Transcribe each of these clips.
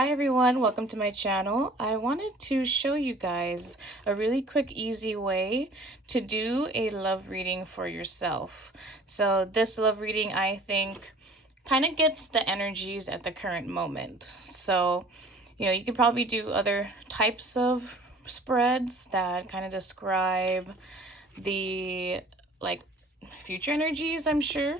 Hi everyone, welcome to my channel. I wanted to show you guys a really quick, easy way to do a love reading for yourself. So this love reading, I think, kind of gets the energies at the current moment. So, you could probably do other types of spreads that kind of describe the future energies, I'm sure.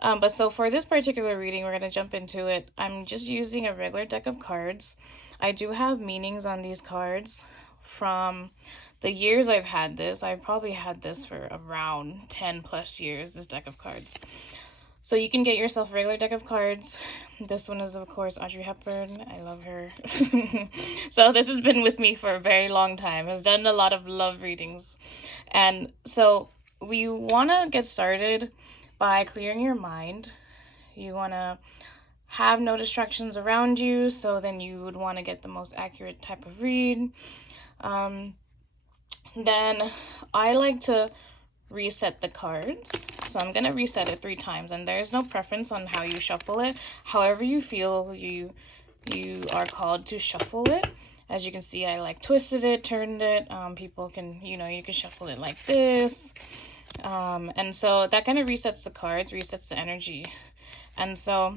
But so for this particular reading, we're going to jump into it. I'm just using a regular deck of cards. I do have meanings on these cards from the years I've had this. I've probably had this for around 10 plus years, this deck of cards. So you can get yourself a regular deck of cards. This one is, of course, Audrey Hepburn. I love her. So this has been with me for a very long time. Has done a lot of love readings. And so we want to get started by clearing your mind. You want to have no distractions around you, so then you would want to get the most accurate type of read. Then I like to reset the cards. So I'm going to reset it 3 times, and there's no preference on how you shuffle it. However you feel you are called to shuffle it. As you can see, I twisted it, turned it. People can, you can shuffle it like this. And so that kind of resets the cards, resets the energy. And so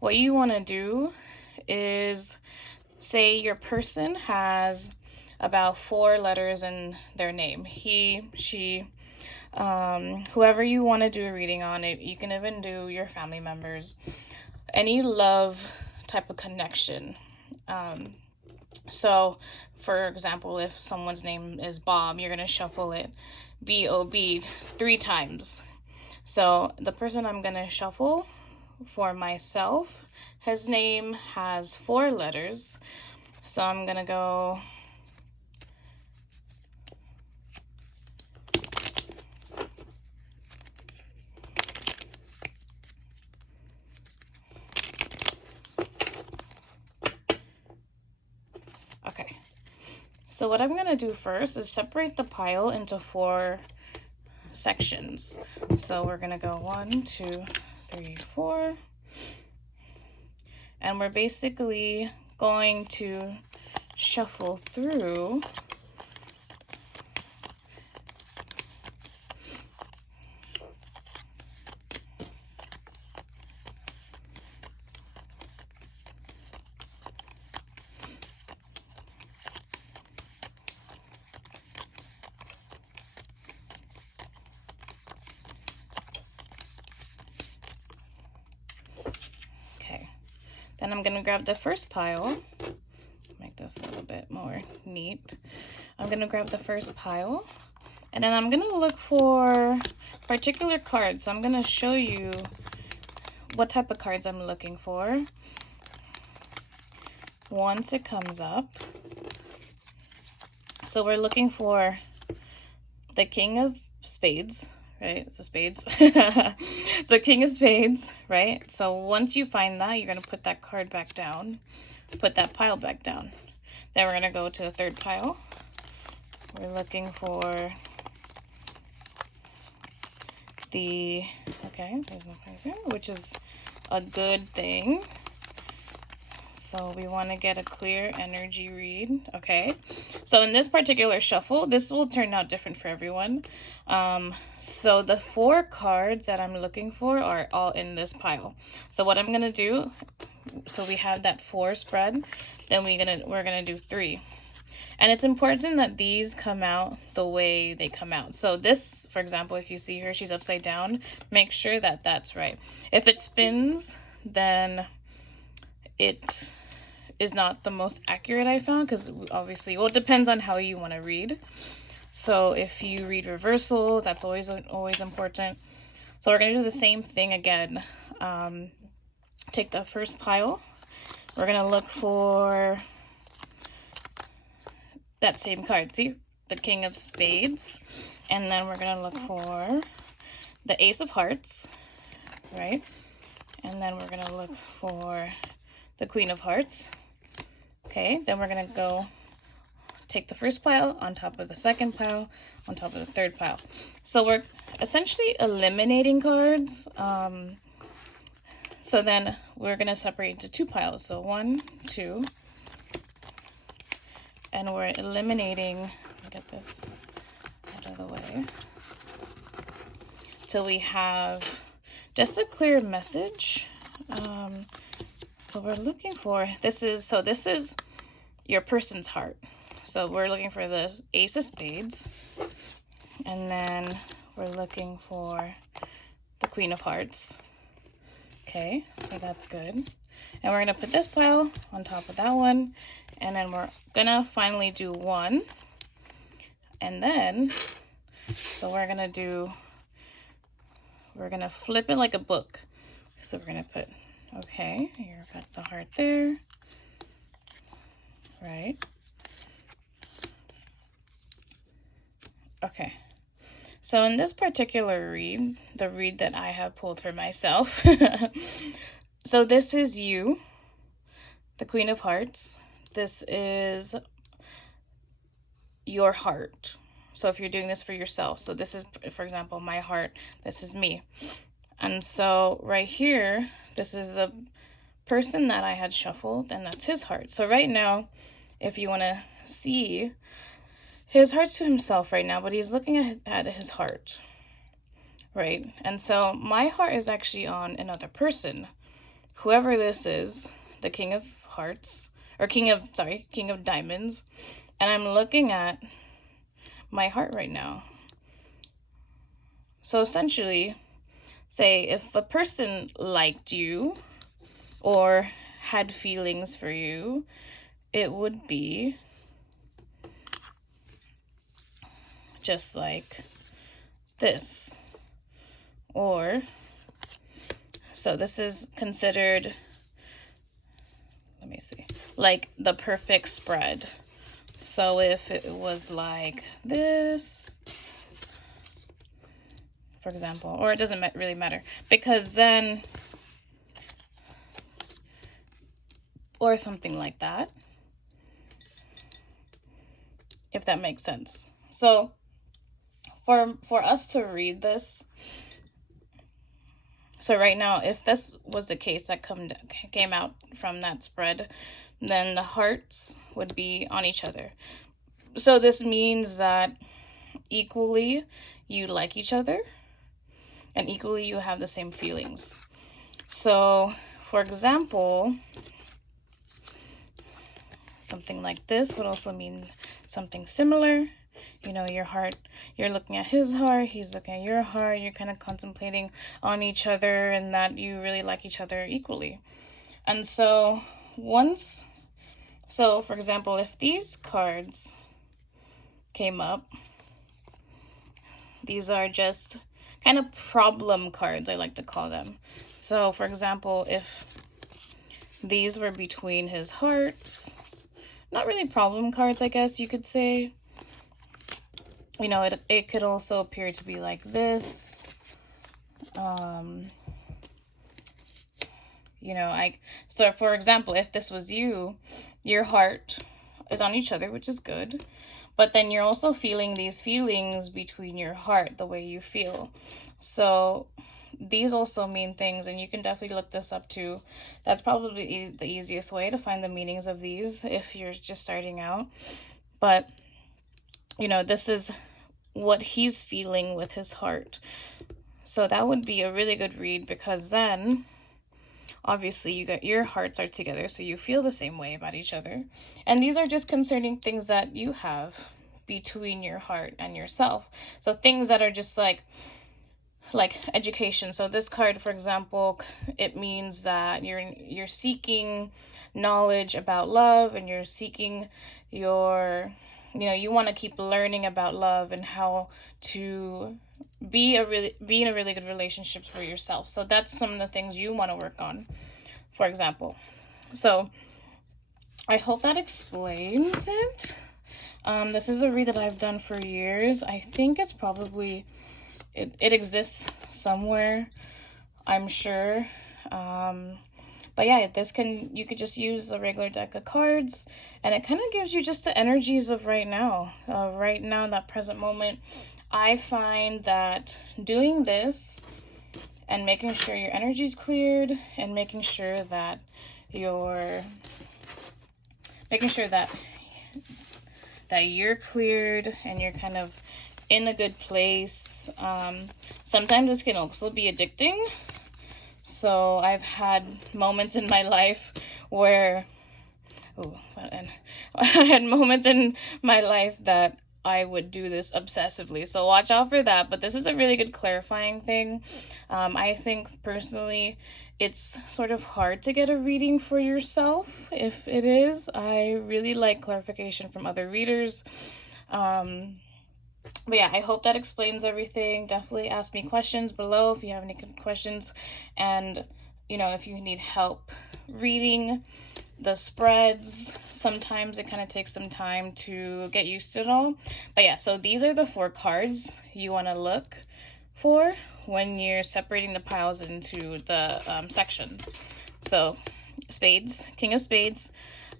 what you want to do is, say your person has about 4 letters in their name. He, she, whoever you want to do a reading on it. You can even do your family members. Any love type of connection. So, for example, if someone's name is Bob, you're going to shuffle it B-O-B 3 times. So, the person I'm going to shuffle for myself, his name has 4 letters. So, I'm going to go... Okay. So what I'm going to do first is separate the pile into 4 sections. So we're going to go 1, 2, 3, 4. And we're basically going to shuffle through Then I'm going to grab the first pile, make this a little bit more neat. I'm going to grab the first pile, and then I'm going to look for particular cards. So I'm going to show you what type of cards I'm looking for once it comes up. So we're looking for the King of Spades, right? It's a spades. So King of Spades, right? So once you find that, you're going to put that card back down, put that pile back down. Then we're going to go to the third pile. We're looking for the, okay, there's no pile, which is a good thing. So we want to get a clear energy read, okay? So in this particular shuffle, this will turn out different for everyone. So the 4 cards that I'm looking for are all in this pile. So what I'm going to do, so we have that 4 spread, then we're gonna do 3. And it's important that these come out the way they come out. So this, for example, if you see her, she's upside down, make sure that that's right. If it spins, then it is not the most accurate I found, because obviously, well, it depends on how you want to read. So if you read reversals, that's always important. So we're going to do the same thing again. Take the first pile. We're going to look for that same card. See, the King of Spades. And then we're going to look for the Ace of Hearts, right? And then we're going to look for the Queen of Hearts. Okay, then we're going to go take the first pile on top of the second pile, on top of the third pile. So we're essentially eliminating cards So then we're going to separate into two piles. So 1, 2, and we're eliminating, get this out of the way, till we have just a clear message. So we're looking for, this is your person's heart. So we're looking for this Ace of Spades, and then we're looking for the Queen of Hearts. Okay, so that's good. And we're gonna put this pile on top of that one, and then we're gonna finally do 1, and then, so we're gonna flip it like a book. So we're gonna put, okay, you've got the heart there, right? Okay. So in this particular read, the read that I have pulled for myself, so this is you, the Queen of Hearts. This is your heart. So if you're doing this for yourself, so this is, for example, my heart, this is me. And so right here, this is the person that I had shuffled, and that's his heart. So right now, if you want to see, his heart's to himself right now, but he's looking at his heart, right? And so my heart is actually on another person, whoever this is, the King of Hearts, or King of Diamonds, and I'm looking at my heart right now. So essentially, say if a person liked you or had feelings for you, it would be just like this. Or, so this is considered, let me see, like the perfect spread. So if it was like this, for example, or it doesn't really matter, because then, or something like that, if that makes sense. So for us to read this, so right now, if this was the case that came out from that spread, then the hearts would be on each other. So this means that equally you like each other, and equally you have the same feelings. So, for example, something like this would also mean something similar. You know, your heart, you're looking at his heart, he's looking at your heart, you're kind of contemplating on each other, and that you really like each other equally. And so for example, if these cards came up, these are just kind of problem cards, I like to call them. So for example, if these were between his hearts, not really problem cards, I guess you could say. You know, it could also appear to be like this. You know, so for example, if this was you, your heart is on each other, which is good. But then you're also feeling these feelings between your heart, the way you feel. So these also mean things, and you can definitely look this up too. That's probably the easiest way to find the meanings of these if you're just starting out. But, you know, this is what he's feeling with his heart. So that would be a really good read, because then obviously your hearts are together, so you feel the same way about each other. And these are just concerning things that you have between your heart and yourself. So things that are just like education. So this card, for example, it means that you're seeking knowledge about love, and you're seeking you want to keep learning about love and how to be in a really good relationship for yourself. So that's some of the things you want to work on, for example. So I hope that explains it. This is a read that I've done for years. I think it's probably, it exists somewhere, I'm sure. But yeah, you could just use a regular deck of cards, and it kind of gives you just the energies of right now. Right now, in that present moment, I find that doing this and making sure your energy's cleared, and making sure that you're cleared and you're kind of in a good place. Sometimes this can also be addicting. So I've had moments in my life where, I had moments in my life that I would do this obsessively. So watch out for that. But this is a really good clarifying thing. I think personally, it's sort of hard to get a reading for yourself. If it is, I really like clarification from other readers. But yeah, I hope that explains everything. Definitely ask me questions below if you have any questions. And, if you need help reading the spreads, sometimes it kind of takes some time to get used to it all. But yeah, so these are the 4 cards you want to look for when you're separating the piles into the sections. So spades, king of spades,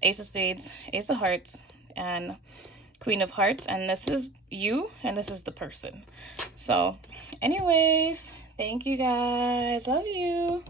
ace of spades, ace of hearts, and queen of hearts. And this is you, and this is the person. So anyways, thank you guys. Love you.